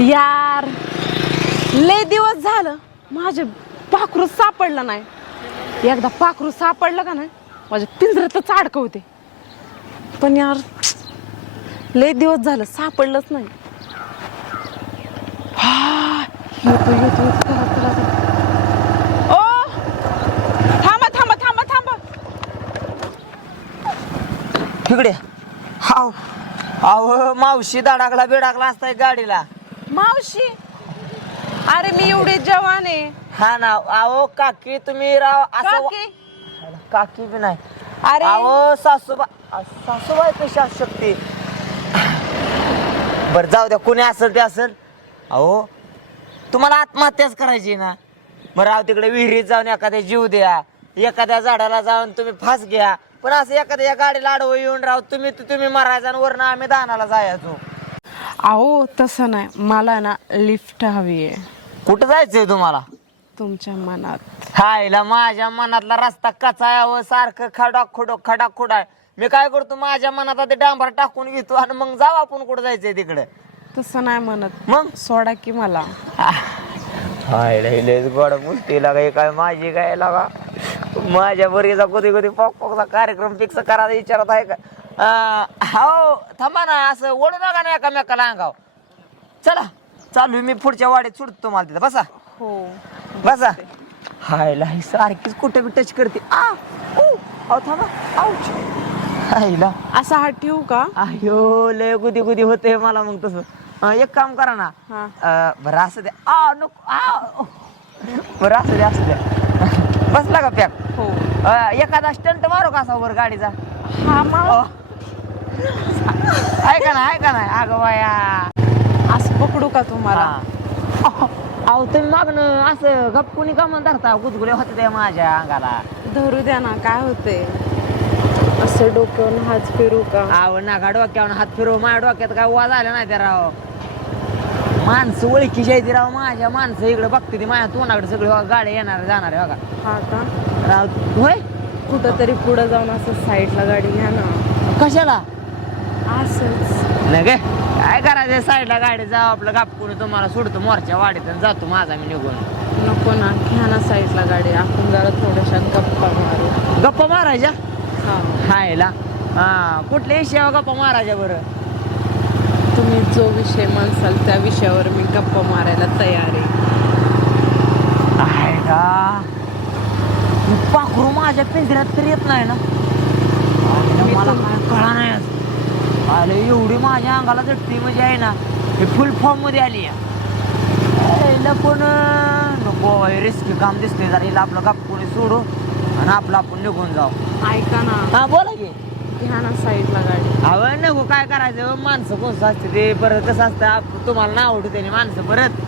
यार लय दिवस झालं माझे पाखरू सापडलं नाही. एकदा पाखरू सापडलं का नाही माझ्या पिंजऱ्यातच अडकवते पण यार लय दिवस झालं सापडलंच नाही. हा, येतो येतो ओ थांबा थांबा थांबा थांबा. इकडे. हाव. अहो मावशी धडाकला बिडाकला असताय गाडीला. मावशी? अरे मी एवढी जवान आहे. हा ना अहो काकी तुम्ही राव असं काकी? काकी बी नाही. अरे. अहो सासूबा सासूबाई कशी असू शकते? बर जाऊ द्या कोणी असेल ते असेल. अहो तुम्हाला आत्महत्याच करायची ना? बरं राव तिकडे विहिरीत जाऊन एखाद्या जीव द्या. एखाद्या झाडाला जाऊन तुम्ही फास घ्या. पण असं एखाद्या गाडीला आडवं येऊन राव तुम्ही तुम्ही मारायचा आणि वरनं आम्ही दानाला जायचो. अहो तसं नाही. मला ना लिफ्ट हवी आहे. कुठं जायचंय तुम्हाला? तुमच्या मनात. हायला माझ्या मनातला रस्ता कचा यावं सारखं खडा खुडो खडा खुडा मी काय करतो माझ्या मनात ते डांबर टाकून घेतो आणि मग जाऊ आपण कुठं जायचंय तिकडे. तसं नाही म्हणत. मग? सोडा की मला. हायला लयच गोड मुलती लागा काय माझी काय लागा? माझ्या बरीचा कधी कधी पॉक पॉकचा कार्यक्रम फिक्स करायचा विचारत आहे का? हो थांबा ना असं ओढू नका ना एकामेकाला अंगाव चला चालू मी पुढच्या वाडीत सुटतो तुम्हाला तिथं. बसा. हो बसा. हायला ही सारखीच कुठे बी टच करते. आ ऊ, अहो थांबा. आऊच. हायला असा हात ठेवू का? अयो लय गुदी गुदी होते मला मग तसं. अं, एक काम करा ना. हा. अं, बरं असं द्या. आ नको. आ बरं असं द्या असं द्या. बसला का पॅक? हो. एखादा स्टंट मारू का असा वर गाडीचा? हा अहो. ऐका ना ऐका ना. अगं बाया. असं पकडू का तुम्हाला? हा. अहो तुम्ही मागणं असं गप्पुनी का म्हणून धरता गुदगुले होते ते माझ्या अंगाला. धरू द्या ना काय होते असं डोक्यावरून हात फिरू का? आव नाका डोक्यावर हात फिरव माझ्या डोक्यात काय वाज आला नाही त्या राव. माणसं ओळखीची आहे ती राव. माझ्या माणसं इकडे बघते ती. माझ्या तोंडाकडे सगळे बघा, गाड्या येणार जाणार आहे बघा. हा का? राव होय? कुठं तरी पुढे जाऊन असं साईडला गाडी घ्या ना. कशाला? नाही गे? काय करायचं? साईडला गाडी जाऊ आपलं गापकून तुम्हाला सोडतो मोरच्या वाडीत आणि जातो माझा मी निघून. नको ना घ्या ना साईडला गाडी. आपण जरा थोड्याशा गप्पा मारू. गप्पा मारायच्या? हा. हायला. हा कुठल्या विषयावर गप्पा मारायच्या बरं? तुम्ही जो विषय म्हणसाल त्या विषयावर मी गप्पा मारायला तयार आहे. आहे का पाखरू माझ्या पिंजऱ्यात तर येत नाही ना आईला मी मला तर- काय कळा नाही आज. आले एवढी माझ्या अंगाला चटणी म्हणजे आहे ना. हे फुल फॉर्ममध्ये आली आहे. पण नको रिस्की काम दिसते जरा हिला आपलं कापून सोडू आणि आपलं आपण निघून जाऊ. ऐका ना. हा बोला की. घ्या ना साईडला गाडी. अवं नको काय करायचं? माणसं कोणतं असते ते? परत कसं असतं? तुम्हाला नाव आवडू त्याने माणसं परत.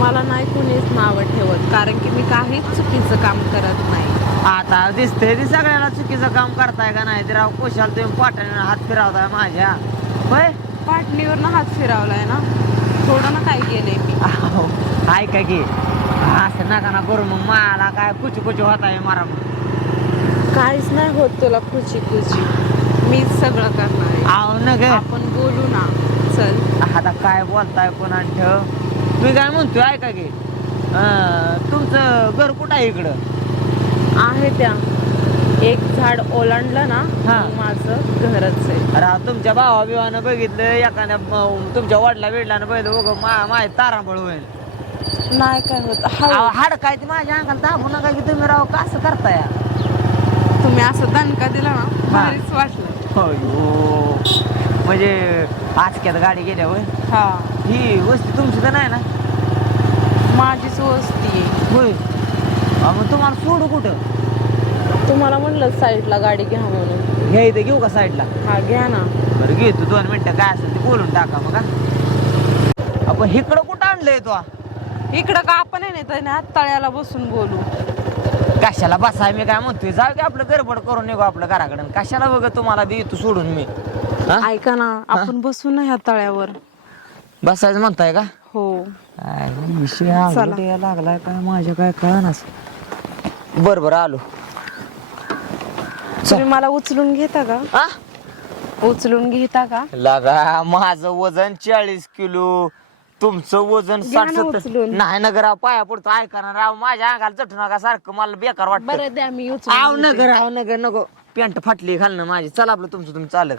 मला नाही कुणीच नावं ठेवत कारण की मी काहीच चुकीचं काम करत नाही. आता दिसतंय ते सगळ्याला चुकीचं काम करताय का नाही? ते राव कोशाल तुम्ही पाठाने हात फिरवताय माझ्या. होय? पाटलीवरनं हात फिरवलाय ना. थोडं ना काय केलंय मी. अहो, ऐका की. असं नका ना करू मग. मला काय कुची कुची होत आहे मारा मग. काहीच नाही होत तुला खुची खुची मीच सगळं करणार आहे. न ग. आपण बोलू ना. चल. आता काय बोलताय कोणा ठेव. मी काय म्हणतोय ऐका की. अं, तुमचं घर कुठं आहे इकडं? आहे त्या. एक झाड ओलांडलं ना हा. माझं घरच आहे. अरे तुमच्या भावा बिवानं बघितलं म- तुमच्या वडिला बिडलानं बघितलं बघ मा माझ्या तारांबळ होईल. नाही काय होत. हा हाड काय ते माझ्या अंगाला दाबू नका की तुम्ही राव का असं करताय? तुम्ही असं दणका दिला ना भारीच वाटलं. अयो म्हणजे आजक्यात गाडी गेल्या होय? हा. ही वस्ती तुमची तर नाही ना? माझीच वस्ती आहे. होय. अहो, मग तुम्हाला सोडू कुठं? तुम्हाला म्हणलं साईडला गाडी घ्या म्हणून. घ्या इथं घेऊ का साईडला? हा घ्या ना. बरं घेतो दोन मिनिटं. काय असेल ते बोलून टाका मग हा. आपण इकडं कुठं आणलंय तो? इकडं का आपण आहे नाही तर हात तळ्याला बसून बोलू. कशाला बसाय मी? काय म्हणतोय? जाऊ की आपलं गडबड करून निघू आपलं घराकडं. कशाला बघ तुम्हाला देतो सोडून मी? हा? ऐका ना आपण बसू ना ह्या तळ्यावर बसायचं म्हणताय का? हो. काय विषय लागलाय काय? माझ्या काय कळनाच. बर बर आलो. तुम्ही मला उचलून घेता का? आ? उचलून घेता का? लागा माझं वजन चाळीस किलो. तुमचं वजन घ्या साठ ना सत्तर. उचलून. नाही ना राव पाया पडतो. ऐका ना राव माझ्या अंगाला चटू नका सारखं. मला बेकार वाटत. बरं द्या मी आव घेते. आव नगर नको. पॅन्ट फाटली घालणं माझी. चला आपलं तुमचं तुम्ही चालत.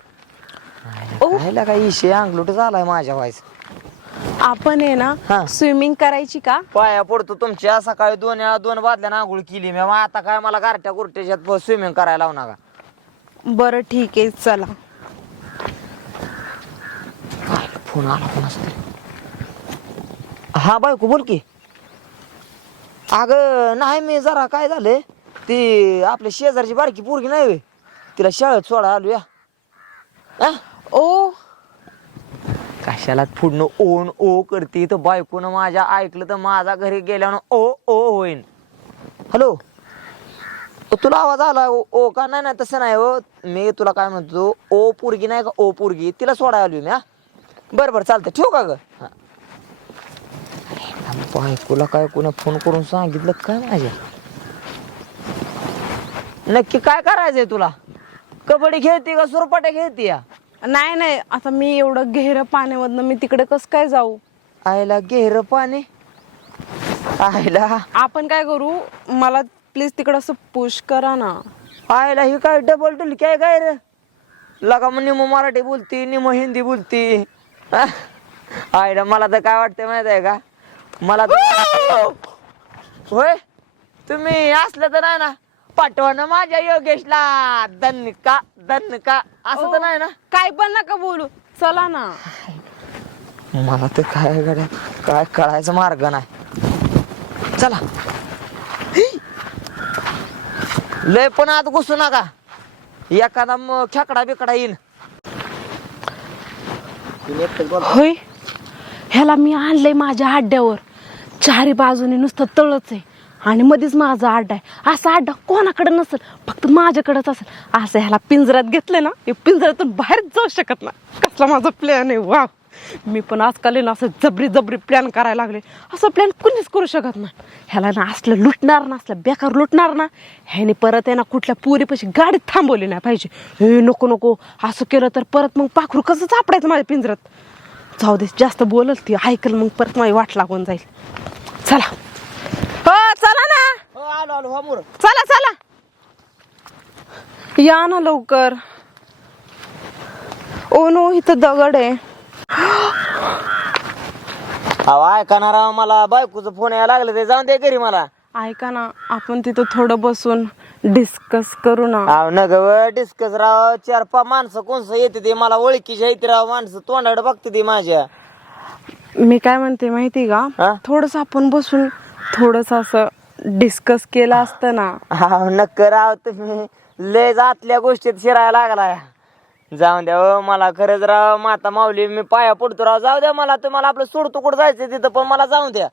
काय इशे अंगलोट झालाय माझ्या व्हायस आपण आहे हा. ना स्विमिंग करायची का? पाया पडतो तुमच्या सकाळी दोन दोन बादल्यानं आंघोळ केली. मी मग आता काय मला गारट्या गुरट्याच्यात स्विमिंग करायला लावू नका. बरं ठीक आहे चला. फोन आला फोन असते हा बायको बोल की. अग नाही मी जरा काय झाले ती आपल्या शेजारची बारकी पोरगी नाही व्हय. तिला शाळेत सोडा आलो या कशाला पुढनं ओन ओ करते? तर बायकोनं माझ्या ऐकलं तर माझा घरी गेल्यानं ओ ओ होईन. हॅलो तुला आवाज आला ओ ओ का? नाही नाही तसं नाही हो. मी तुला काय म्हणतो ओ पोरगी नाही का ओ पोरगी? तिला सोडायला आली मी हा. बरं बरं चालतं ठेवू का ग? हा. अरे, बायकोला काय कोणा फोन करून सांगितलं काय माझ्या? नक्की काय करायचंय तुला? कबड्डी खेळते का सुरपाट्या खेळते या? नाही नाही. आता मी एवढं गहिरं पाण्यामधनं मी तिकडे कस काय जाऊ? आयला गेर पाणी? आयला. आपण काय करू? मला प्लीज तिकडं असं पुश करा ना. आयला ही काय डबल डुल काय काय रे? लगा मग निम मराठी बोलती निम हिंदी बोलती? आयला मला तर काय वाटतं माहीत आहे का? मला तर- होय? तुम्ही असलं तर नाही ना पाठवा ना माझ्या योगेशला. दणका दणका असं तर नाही ना? काय पण नका बोलू. चला ना. मला तर काय गड्या काय कळायचा मार्ग नाही. चला. लय पण आत घुसू नका. एखादा खेकडा बिकडा येईन. होय? ह्याला मी आणलंय माझ्या अड्ड्यावर चारी बाजूने नुसतं तळच आहे. आणि मध्येच माझा अड्डा आहे. असा अड्डा कोणाकडे नसेल फक्त माझ्याकडेच असेल. असं ह्याला पिंजऱ्यात घेतलं ना हे पिंजऱ्यातून बाहेर जाऊ शकत नाही. कसला माझा प्लॅन आहे? वा मी पण आजकाल ना असं जबरी जबरी प्लॅन करायला लागले. असं प्लॅन कुणीच करू शकत नाही. ह्याला ना असलं लुटणार ना असलं बेकार लुटणार ना ह्याने परत आहे ना कुठल्या पुरीपाशी गाडीत थांबवली नाही पाहिजे. हे नको नको असं केलं तर परत मग पाखरू कसं सापडायचं माझ्या पिंजऱ्यात? जाऊ दे जास्त बोलल ती ऐकल मग परत माझी वाट लागून जाईल. चला. आलो आलो हो मोर. चला चला. या ना लवकर. ओ नो इथं दगड आहे. अहो ऐका ना राव मला बायकोचं फोन यायला लागलं ते जाऊन दे घरी मला. ऐका ना आपण तिथं थोडं बसून डिस्कस करू ना. अहो न ग डिस्कस राव चार पाच माणसं कोणसं येते ते मला ओळखीची येते राव माणसं तोंडाकडे बघते ती माझ्या. मी काय म्हणते माहिती हा? का थोडस आपण बसून थोडस असं डिस्कस केलं असतं ना. हा नक्क राव तुम्ही लय जातल्या गोष्टीत शिरायला लागलाय. जाऊन द्या हो, मला खरंच राव माता माऊली मी पाया पडतो राव. जाऊ द्या मला तुम्हाला आपलं सोडतो कुठं जायचं तिथं पण मला जाऊन द्या.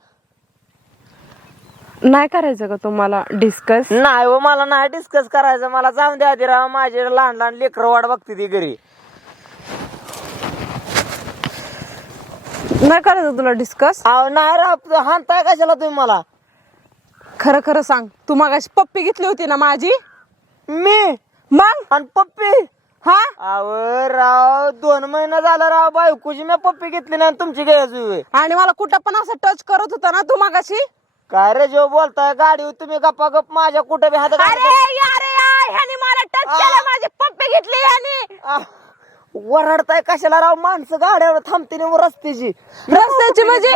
नाही करायचं का तुम्हाला डिस्कस नाही हो मला नाही डिस्कस करायचं. मला जाऊन द्या आधी राव. माझे लहान लहान लेकरं वाट बघते ती घरी. नाही करायचं तुला डिस्कस अहो नाही राव हाणताय कशाला तुम्ही मला? खरं खरं सांग तू मागाशी पप्पी घेतली होती ना माझी? मी? मग? आणि पप्पी? हा? अहो राव दोन महिना झाला राव बायकोची मी पप्पी घेतली आणि तुमची घ्यायची. आणि मला कुठं पण असं टच करत होता ना तू मागाशी? काय रे जेव बोलताय गाडी तुम्ही गप्पा गप माझ्या कुठे बी हात अरे यार, ह्याने मला टच केलं माझी पप्पी घेतली आह, वरडताय कशाला राव माणसं गाड्यावर थांबते ना रस्त्याची रस्त्याची म्हणजे?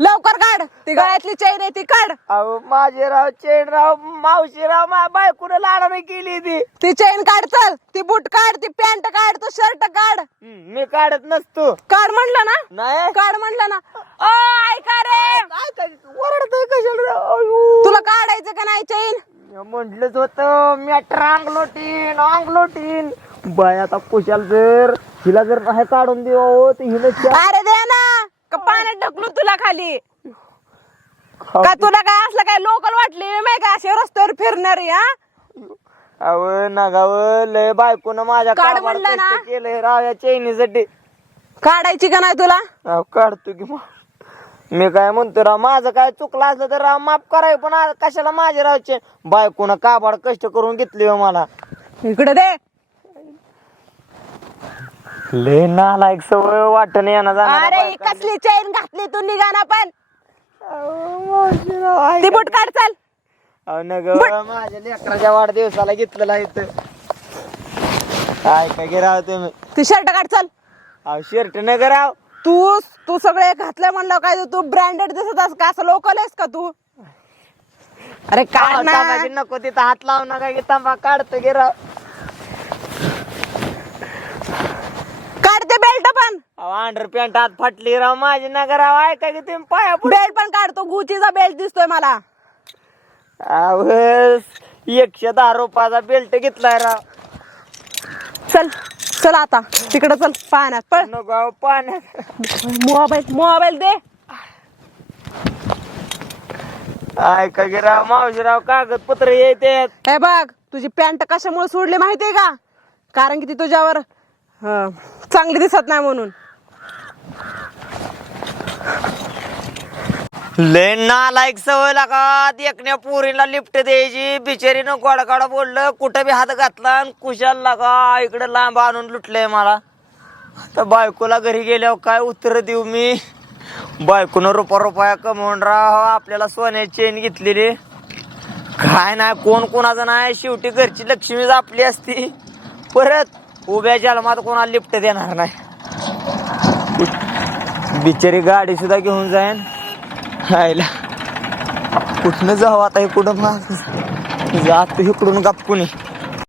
लवकर काढ. ती गळ्यातली चैन आहे ती काढ. अहो माझे राव चेन राव मावशी राव माझ्या बायकोनं लाडाने केली ती. ती चैन काढ चल. ती बूट काढ ती पॅन्ट काढ तू शर्ट काढ. हम्म, मी काढत नसतो. काढ म्हणलं ना? नाही. काढ म्हणलं ना? ओ ऐका रे वरडताय कशाला राव? अयो. तुला काढायचं का नाही चैन म्हटलंच होतं मी अंगलोटीन अंगलोटीन बाय आता कुशाल जर हिला जर नाही काढून देऊ तर हिला च्या- अरे दे का पाण्यात ढकलू तुला खाली? का तुला काय असलं काय लोकल वाटली? मी काय असे रस्त्यावर फिरणारी हा? अव नगाव लय बायकोनं माझ्या काढ म्हणलं ना. कष्ट केलंय राव या चैनीसाठी. काढायची का नाही तुला? काढतो की मग. मी काय म्हणतो राव माझं काय चुकलं असलं तर राव माफ कराय पण कशाला माझे राव चेन बायकोनं काबाड कष्ट करून घेतली हो मला. इकडे दे. लय नालायक सवय वाटण येणार अरे ही कसली चैन घातली तू? निघाना पण. ती बुट काढ चाल. माझ्या लेकराच्या वाढदिवसाला घेतलेला इथं काय काय गे राव तुम्ही. ती शर्ट काढ चाल. अहो शर्ट न कराव तू तू सगळे घातलं म्हणलं काय तू? ब्रँडेड दिसत आहेस का? असं लोकल आहेस का तू? अरे काढ ना. नको तिथं हात लावू नका की तांबा काढतो गे राव. काढ ते बेल्ट पण अंडर पॅन्ट हात फाटली राव माझी न कराव ऐका की तुम्ही पाया पुढे. बेल्ट पण काढतो गुचीचा बेल्ट दिसतोय मला. आवस, एकशे दहा रुपयाचा बेल्ट घेतलाय राव. चल चल आता तिकडं चल पाण्यात पळ. नको अहो, पाण्यात मोबाईल मोबाईल दे. ऐका की राव मावशीराव कागदपत्र येते हे बघ तुझी पॅन्ट कशामुळे सोडली माहितीये का? कारण की ती तुझ्यावर हा. चांगली दिसत नाही म्हणून. लय नालायक सवय लागा. एकण्या पोरीला लिफ्ट द्यायची. बिचारीनं गोडागाडा बोललं. कुठं बी हात घातला आणि कुशाल लागा. इकडे लांब आणून लुटलंय मला. तर बायकोला घरी गेल्यावर काय उत्तर देऊ मी? बायकोनं रुपा रुपया कमवून राह. हो, आपल्याला सोन्याची चेन घेतलेली. काय नाही कोण कोणाचं नाही. शेवटी घरची लक्ष्मीच आपली असती. परत उभ्या जन्मात कोणाला लिफ्ट देणार नाही. बिचारी गाडी सुद्धा घेऊन जाईन. हायला. कुठनं जाऊ आता इकडं माग जातो इकडून गप्पुनी